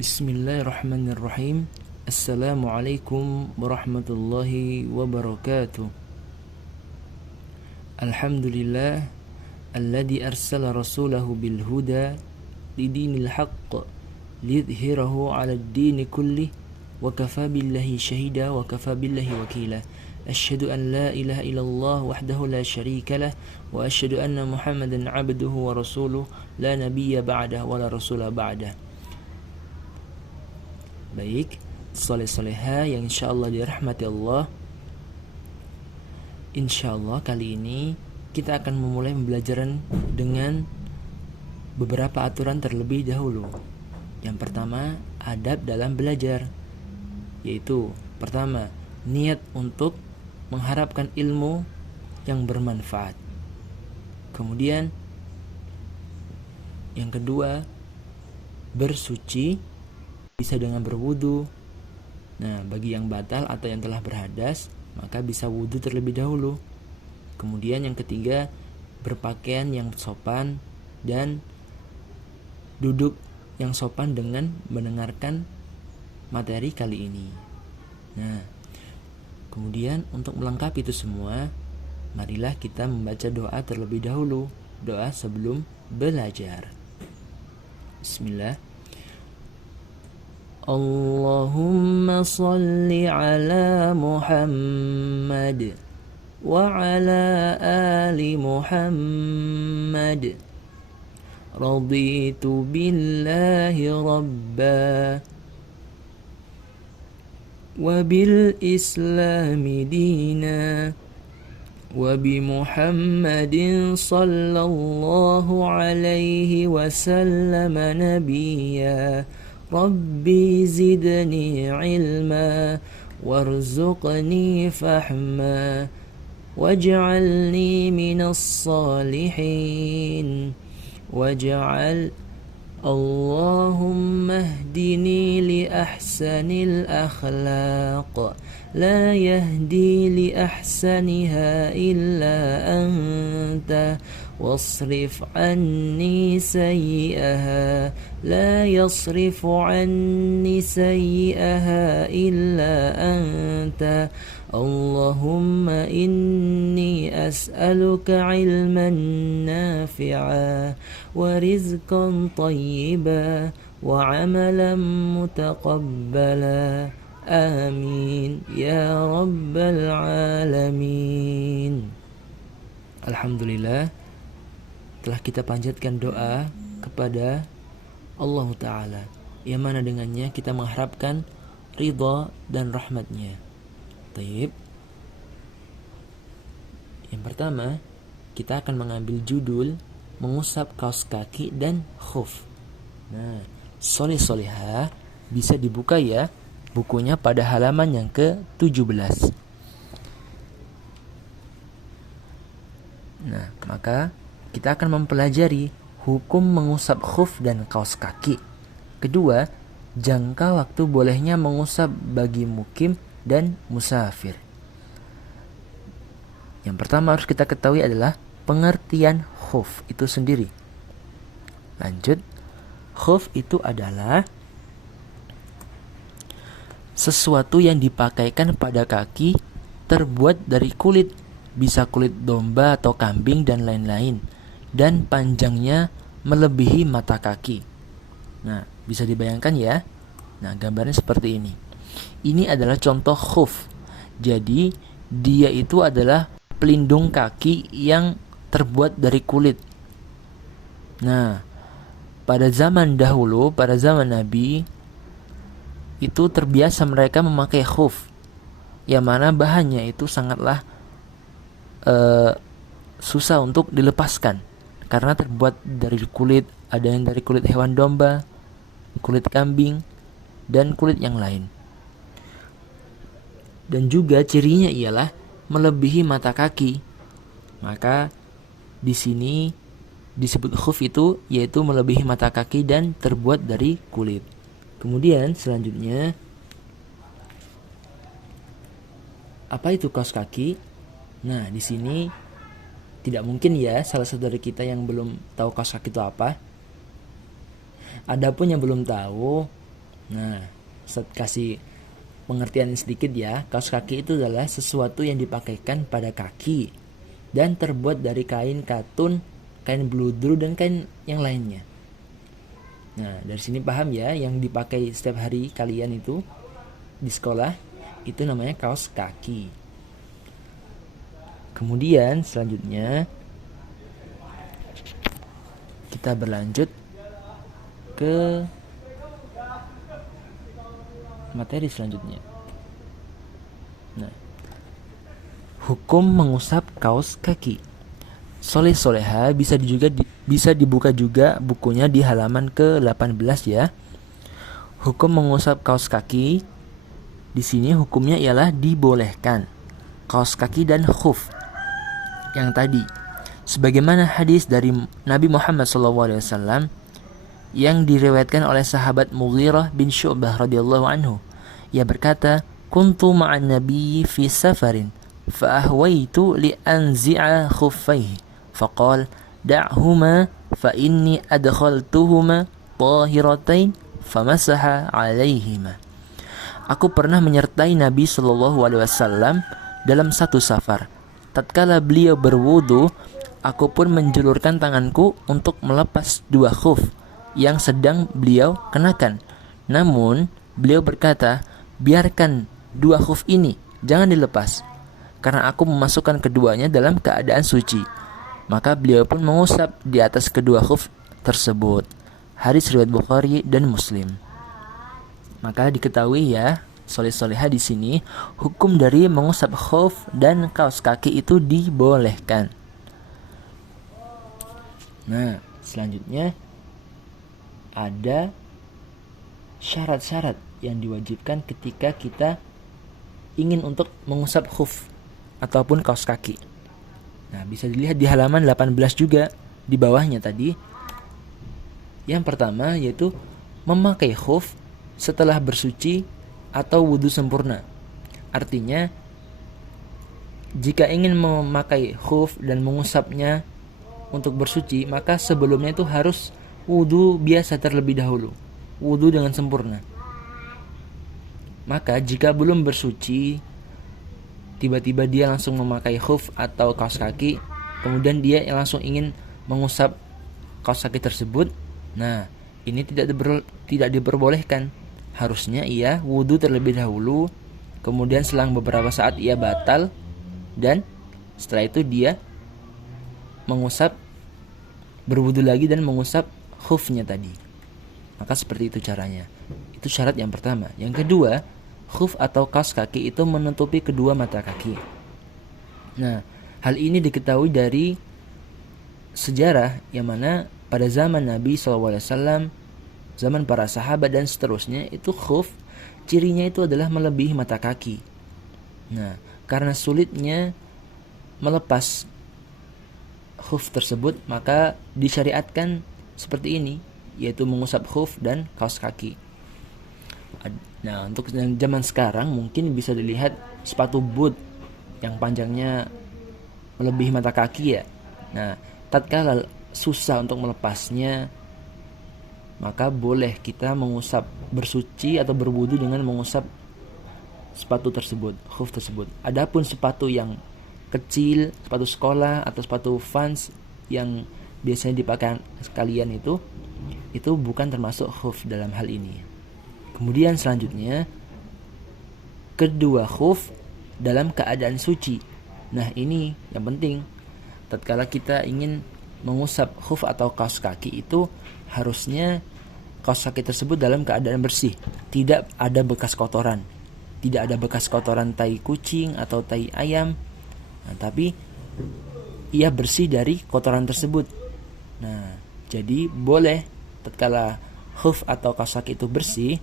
Bismillahirrahmanirrahim. Assalamualaikum warahmatullahi wabarakatuh. Alhamdulillah alladzi arsala rasulahu bil huda lidinil haqq liyudhhirahu 'alad dini kullih wa kafa billahi syahida wa kafa billahi wakila. Asyhadu an la ilaha illallah wahdahu la syarika lah wa asyhadu anna Muhammadan 'abduhu wa rasuluh la nabiyya ba'dah wa la rasula ba'dah. Baik, soleh-soleha yang insyaallah dirahmati Allah. Insyaallah kali ini kita akan memulai pembelajaran dengan beberapa aturan terlebih dahulu. Yang pertama, adab dalam belajar, yaitu pertama, niat untuk mengharapkan ilmu yang bermanfaat. Kemudian yang kedua, bersuci bisa dengan berwudu. Nah, bagi yang batal atau yang telah berhadas, maka bisa wudu terlebih dahulu. Kemudian yang ketiga, berpakaian yang sopan dan duduk yang sopan dengan mendengarkan materi kali ini. Nah, kemudian untuk melengkapi itu semua, marilah kita membaca doa terlebih dahulu. Doa sebelum belajar. Bismillah. Allahumma salli ala Muhammad wa ala ali Muhammad. Raditu billahi rabba wa bil islami dina wa bi Muhammadin sallallahu alaihi wasallam nabiyya. Rabbi zidni ilma warzuqni fahma waj'alni minas salihin waj'al Allahumma hdini li ahsanil akhlaq la yahdi li ahsaniha illa anta wasrif anni sayyi'aha la yasrifu anni sayyi'aha illa anta. Allahumma inni as'aluka ilman nafi'a wa rizqan tayyiba wa amalan mutaqabbala. Amin ya rabbal alamin. Alhamdulillah, telah kita panjatkan doa kepada Allah Ta'ala, yang mana dengannya kita mengharapkan ridha dan rahmatnya. Taib. Yang pertama, kita akan mengambil judul mengusap kaos kaki dan khuf. Nah, soleh-soleha bisa dibuka ya bukunya pada halaman yang ke-17. Nah, maka kita akan mempelajari hukum mengusap khuf dan kaos kaki. Kedua, jangka waktu bolehnya mengusap bagi mukim dan musafir. Yang pertama harus kita ketahui adalah pengertian khuf itu sendiri. Lanjut, khuf itu adalah sesuatu yang dipakaikan pada kaki terbuat dari kulit, bisa kulit domba atau kambing dan lain-lain, dan panjangnya melebihi mata kaki. Nah, bisa dibayangkan ya. Nah, gambarnya seperti ini. Ini adalah contoh khuf. Jadi, dia itu adalah pelindung kaki yang terbuat dari kulit. Nah, pada zaman dahulu, pada zaman Nabi, itu terbiasa mereka memakai khuf, yang mana bahannya itu sangatlah susah untuk dilepaskan karena terbuat dari kulit. Ada yang dari kulit hewan domba, kulit kambing, dan kulit yang lain. Dan juga cirinya ialah melebihi mata kaki. Maka di sini disebut khuf itu yaitu melebihi mata kaki dan terbuat dari kulit. Kemudian selanjutnya, apa itu kaos kaki? Nah, di sini tidak mungkin ya salah satu dari kita yang belum tahu kaos kaki itu apa. Adapun yang belum tahu, Nah, kasih pengertian sedikit ya. Kaos kaki itu adalah sesuatu yang dipakaikan pada kaki dan terbuat dari kain katun, kain bludru, dan kain yang lainnya. Nah, dari sini paham ya, yang dipakai setiap hari kalian itu di sekolah itu namanya kaos kaki. Kemudian selanjutnya kita berlanjut ke materi selanjutnya. Nah, hukum mengusap kaos kaki. Soleh Soleha bisa dibuka juga bukunya di halaman ke-18 ya. Hukum mengusap kaos kaki di sini hukumnya ialah dibolehkan. Kaos kaki dan khuf yang tadi, sebagaimana hadis dari Nabi Muhammad SAW yang diriwayatkan oleh sahabat Mughirah bin Syu'bah radhiyallahu anhu. Ia berkata, "Kuntu ma'an nabi fi safarin fa ahwaitu li anzi'a khuffaihi faqal da'huma fa inni adkhaltuhuma tahiratain famasaha 'alaihima." Aku pernah menyertai Nabi Shallallahu alaihi wasallam dalam satu safar. Tatkala beliau berwudu, aku pun menjulurkan tanganku untuk melepas dua khuf yang sedang beliau kenakan. Namun, beliau berkata, "Biarkan dua khuf ini, jangan dilepas, karena aku memasukkan keduanya dalam keadaan suci." Maka beliau pun mengusap di atas kedua khuf tersebut. Hadis riwayat Bukhari dan Muslim. Maka diketahui ya, soleh-soleha di sini, hukum dari mengusap khuf dan kaos kaki itu dibolehkan. Nah, selanjutnya ada syarat-syarat yang diwajibkan ketika kita ingin untuk mengusap khuf ataupun kaos kaki. Nah, bisa dilihat di halaman 18 juga di bawahnya tadi. Yang pertama yaitu memakai khuf setelah bersuci atau wudu sempurna. Artinya, jika ingin memakai khuf dan mengusapnya untuk bersuci, maka sebelumnya itu harus wudu biasa terlebih dahulu, wudu dengan sempurna. Maka jika belum bersuci, tiba-tiba dia langsung memakai khuf atau kaos kaki, kemudian dia langsung ingin mengusap kaos kaki tersebut, nah ini tidak diperbolehkan. Harusnya ia wudu terlebih dahulu, kemudian selang beberapa saat ia batal, dan setelah itu dia mengusap, berwudu lagi dan mengusap khufnya tadi. Maka seperti itu caranya. Itu syarat yang pertama. Yang kedua, khuf atau kaos kaki itu menutupi kedua mata kaki. Nah, hal ini diketahui dari sejarah yang mana pada zaman Nabi SAW, zaman para sahabat dan seterusnya, itu khuf cirinya itu adalah melebihi mata kaki. Nah, karena sulitnya melepas khuf tersebut, maka disyariatkan seperti ini, yaitu mengusap khuf dan kaos kaki. Nah, untuk zaman sekarang mungkin bisa dilihat sepatu boot yang panjangnya melebihi mata kaki ya. Nah, tatkala susah untuk melepasnya, maka boleh kita mengusap, bersuci atau berwudu dengan mengusap sepatu tersebut, khuf tersebut. Adapun sepatu yang kecil, sepatu sekolah atau sepatu Vans yang biasanya dipakai sekalian itu bukan termasuk khuf dalam hal ini. Kemudian selanjutnya, kedua khuf dalam keadaan suci. Nah, ini yang penting. Tatkala kita ingin mengusap khuf atau kaos kaki itu, harusnya kaos kaki tersebut dalam keadaan bersih, tidak ada bekas kotoran. Tidak ada bekas kotoran tai kucing atau tai ayam. Nah, tapi ia bersih dari kotoran tersebut. Nah, jadi boleh tatkala khuf atau kaos kaki itu bersih,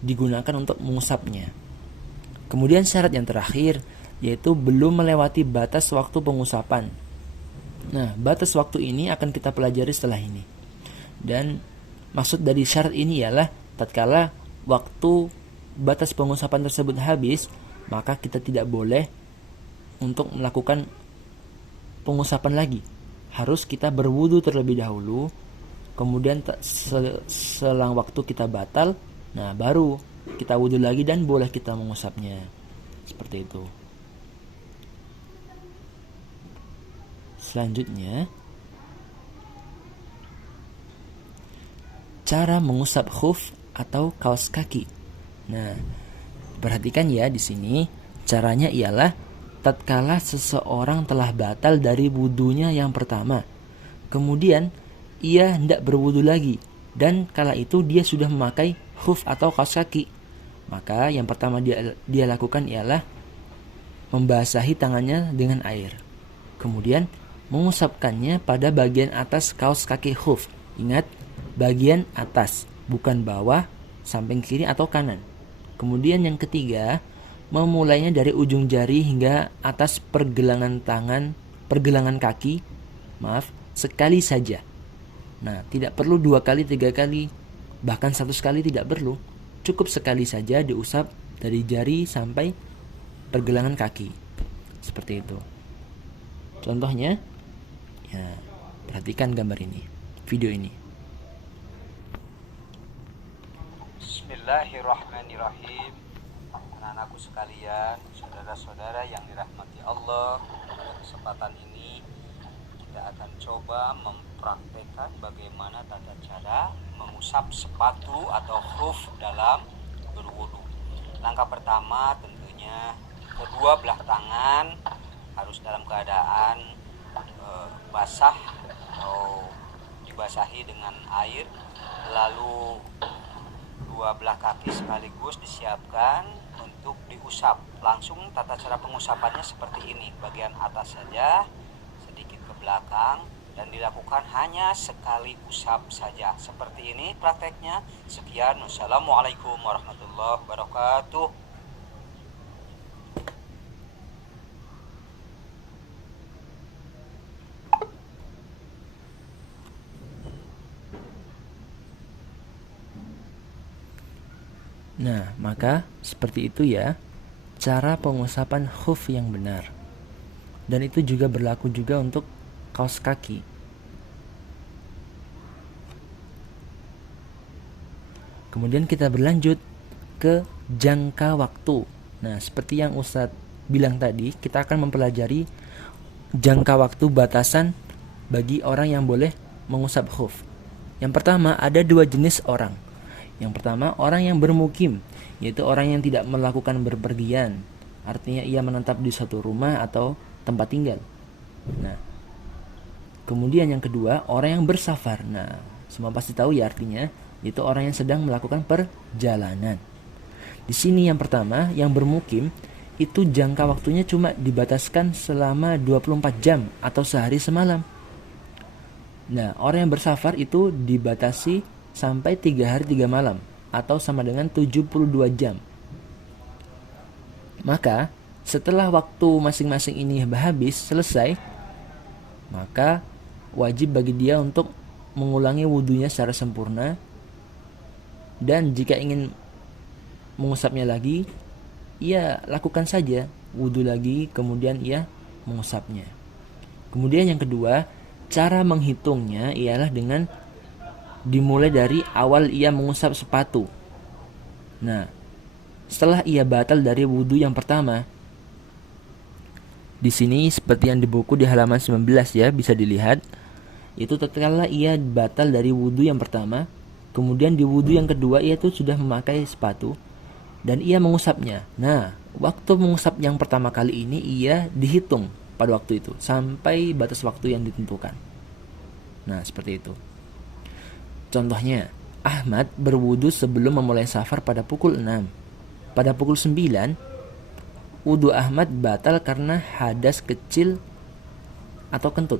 digunakan untuk mengusapnya. Kemudian syarat yang terakhir yaitu belum melewati batas waktu pengusapan. Nah, batas waktu ini akan kita pelajari setelah ini. Dan maksud dari syarat ini ialah tatkala waktu batas pengusapan tersebut habis, maka kita tidak boleh untuk melakukan pengusapan lagi. Harus kita berwudu terlebih dahulu, kemudian selang waktu kita batal, Nah, baru kita wudhu lagi dan boleh kita mengusapnya. Seperti itu. Selanjutnya, cara mengusap khuf atau kaos kaki. Nah, perhatikan ya di sini, caranya ialah tatkala seseorang telah batal dari wudhunya yang pertama, kemudian ia hendak berwudhu lagi, dan kala itu dia sudah memakai khuf atau kaos kaki, maka yang pertama dia lakukan ialah membasahi tangannya dengan air, kemudian mengusapkannya pada bagian atas kaos kaki khuf. Ingat, bagian atas, bukan bawah, samping kiri atau kanan. Kemudian yang ketiga, memulainya dari ujung jari hingga atas pergelangan kaki, sekali saja. Nah, tidak perlu 2 kali, 3 kali, bahkan 100 kali tidak perlu. Cukup sekali saja diusap dari jari sampai pergelangan kaki. Seperti itu. Contohnya, ya, perhatikan gambar ini, video ini. Bismillahirrahmanirrahim. Anak-anakku sekalian, saudara-saudara yang dirahmati Allah, pada kesempatan ini kita akan coba mempraktekkan bagaimana tata cara mengusap sepatu atau khuf dalam berwudu. Langkah pertama tentunya kedua belah tangan harus dalam keadaan basah atau dibasahi dengan air, lalu dua belah kaki sekaligus disiapkan untuk diusap. Langsung tata cara pengusapannya seperti ini, bagian atas saja, sedikit ke belakang, dan dilakukan hanya sekali usap saja. Seperti ini prakteknya. Sekian, wassalamualaikum warahmatullahi wabarakatuh. Nah, maka seperti itu ya cara pengusapan khuf yang benar. Dan itu juga berlaku juga untuk kaos kaki. Kemudian kita berlanjut ke jangka waktu. Nah, seperti yang Ustadz bilang tadi, kita akan mempelajari jangka waktu batasan bagi orang yang boleh mengusap khuf. Yang pertama, ada 2 jenis orang. Yang pertama, orang yang bermukim, yaitu orang yang tidak melakukan berpergian. Artinya ia menetap di suatu rumah atau tempat tinggal. Nah, kemudian yang kedua, orang yang bersafar. Nah, semua pasti tahu ya artinya, yaitu orang yang sedang melakukan perjalanan. Di sini yang pertama, yang bermukim, itu jangka waktunya cuma dibataskan selama 24 jam atau sehari semalam. Nah, orang yang bersafar itu dibatasi sampai 3 hari 3 malam atau sama dengan 72 jam. Maka setelah waktu masing-masing ini habis selesai, maka wajib bagi dia untuk mengulangi wudhunya secara sempurna, dan jika ingin mengusapnya lagi, ia lakukan saja wudhu lagi, kemudian ia mengusapnya. Kemudian yang kedua, cara menghitungnya ialah dengan dimulai dari awal ia mengusap sepatu. Nah, setelah ia batal dari wudhu yang pertama, di sini seperti yang di buku di halaman 19 ya, bisa dilihat, itu tatkala ia batal dari wudhu yang pertama, kemudian di wudhu yang kedua ia tuh sudah memakai sepatu dan ia mengusapnya. Nah, waktu mengusap yang pertama kali ini ia dihitung pada waktu itu sampai batas waktu yang ditentukan. Nah, seperti itu. Contohnya, Ahmad berwudu sebelum memulai safar pada pukul 6. Pada pukul 9, wudu Ahmad batal karena hadas kecil atau kentut.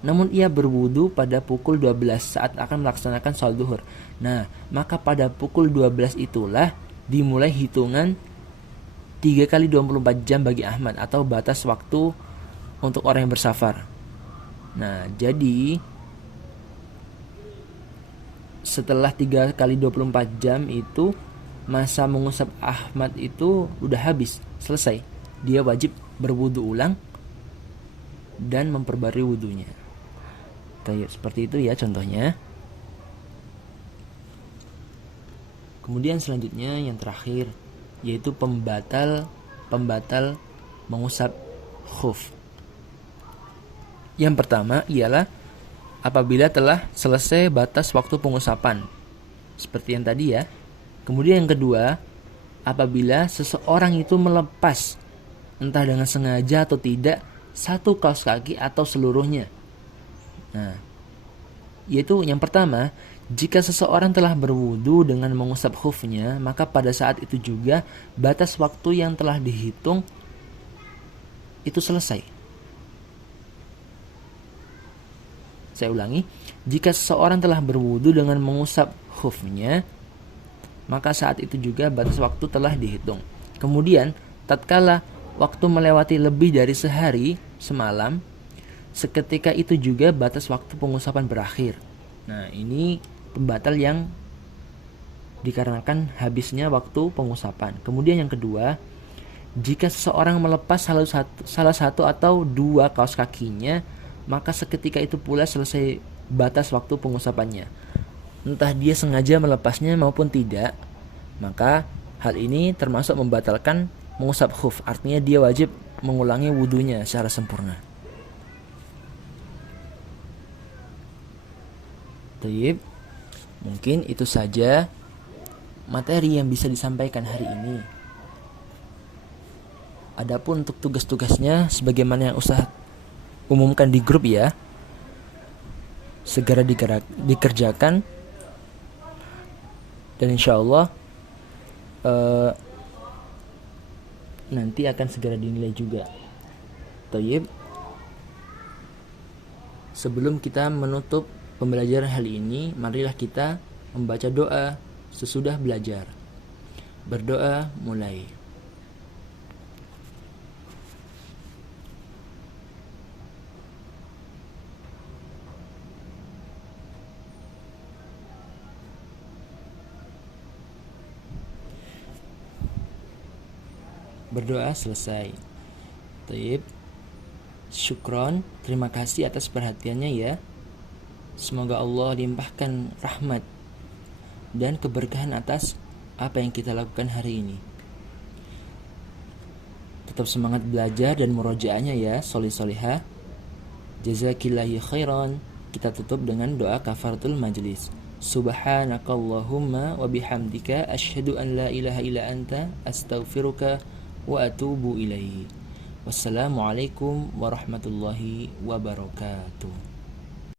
Namun ia berwudu pada pukul 12 saat akan melaksanakan sholat duhur. Nah, maka pada pukul 12 itulah dimulai hitungan 3 kali 24 jam bagi Ahmad atau batas waktu untuk orang yang bersafar. Nah, jadi setelah 3 kali 24 jam itu masa mengusap Ahmad itu udah habis, selesai. Dia wajib berwudu ulang dan memperbarui wudunya. Kayak seperti itu ya contohnya. Kemudian selanjutnya yang terakhir yaitu pembatal mengusap khuf. Yang pertama ialah apabila telah selesai batas waktu pengusapan, seperti yang tadi ya. Kemudian yang kedua, apabila seseorang itu melepas entah dengan sengaja atau tidak satu kaos kaki atau seluruhnya. Nah, yaitu yang pertama, jika seseorang telah berwudu dengan mengusap khufnya, maka pada saat itu juga batas waktu yang telah dihitung itu selesai. Saya ulangi, jika seseorang telah berwudu dengan mengusap khufnya, maka saat itu juga batas waktu telah dihitung. Kemudian, tatkala waktu melewati lebih dari sehari semalam, seketika itu juga batas waktu pengusapan berakhir. Nah, ini pembatal yang dikarenakan habisnya waktu pengusapan. Kemudian yang kedua, jika seseorang melepas salah satu atau dua kaos kakinya, maka seketika itu pula selesai batas waktu pengusapannya. Entah dia sengaja melepasnya maupun tidak, maka hal ini termasuk membatalkan mengusap khuf. Artinya dia wajib mengulangi wudunya secara sempurna. Taib, mungkin itu saja materi yang bisa disampaikan hari ini. Adapun untuk tugas-tugasnya sebagaimana yang Ustaz umumkan di grup ya, segera dikerjakan dan insyaallah nanti akan segera dinilai juga. Taib, sebelum kita menutup pembelajaran hari ini, marilah kita membaca doa sesudah belajar. Berdoa mulai. Berdoa selesai. Taib, syukron, terima kasih atas perhatiannya ya. Semoga Allah limpahkan rahmat dan keberkahan atas apa yang kita lakukan hari ini. Tetap semangat belajar dan murojaahnya ya, solih-solihah. Jazakillahi khairan. Kita tutup dengan doa kafaratul majlis. Subhanakallahumma wa bihamdika asyhadu an la ilaha illa anta astaghfiruka wa atubu ilaihi. Wassalamualaikum warahmatullahi wabarakatuh.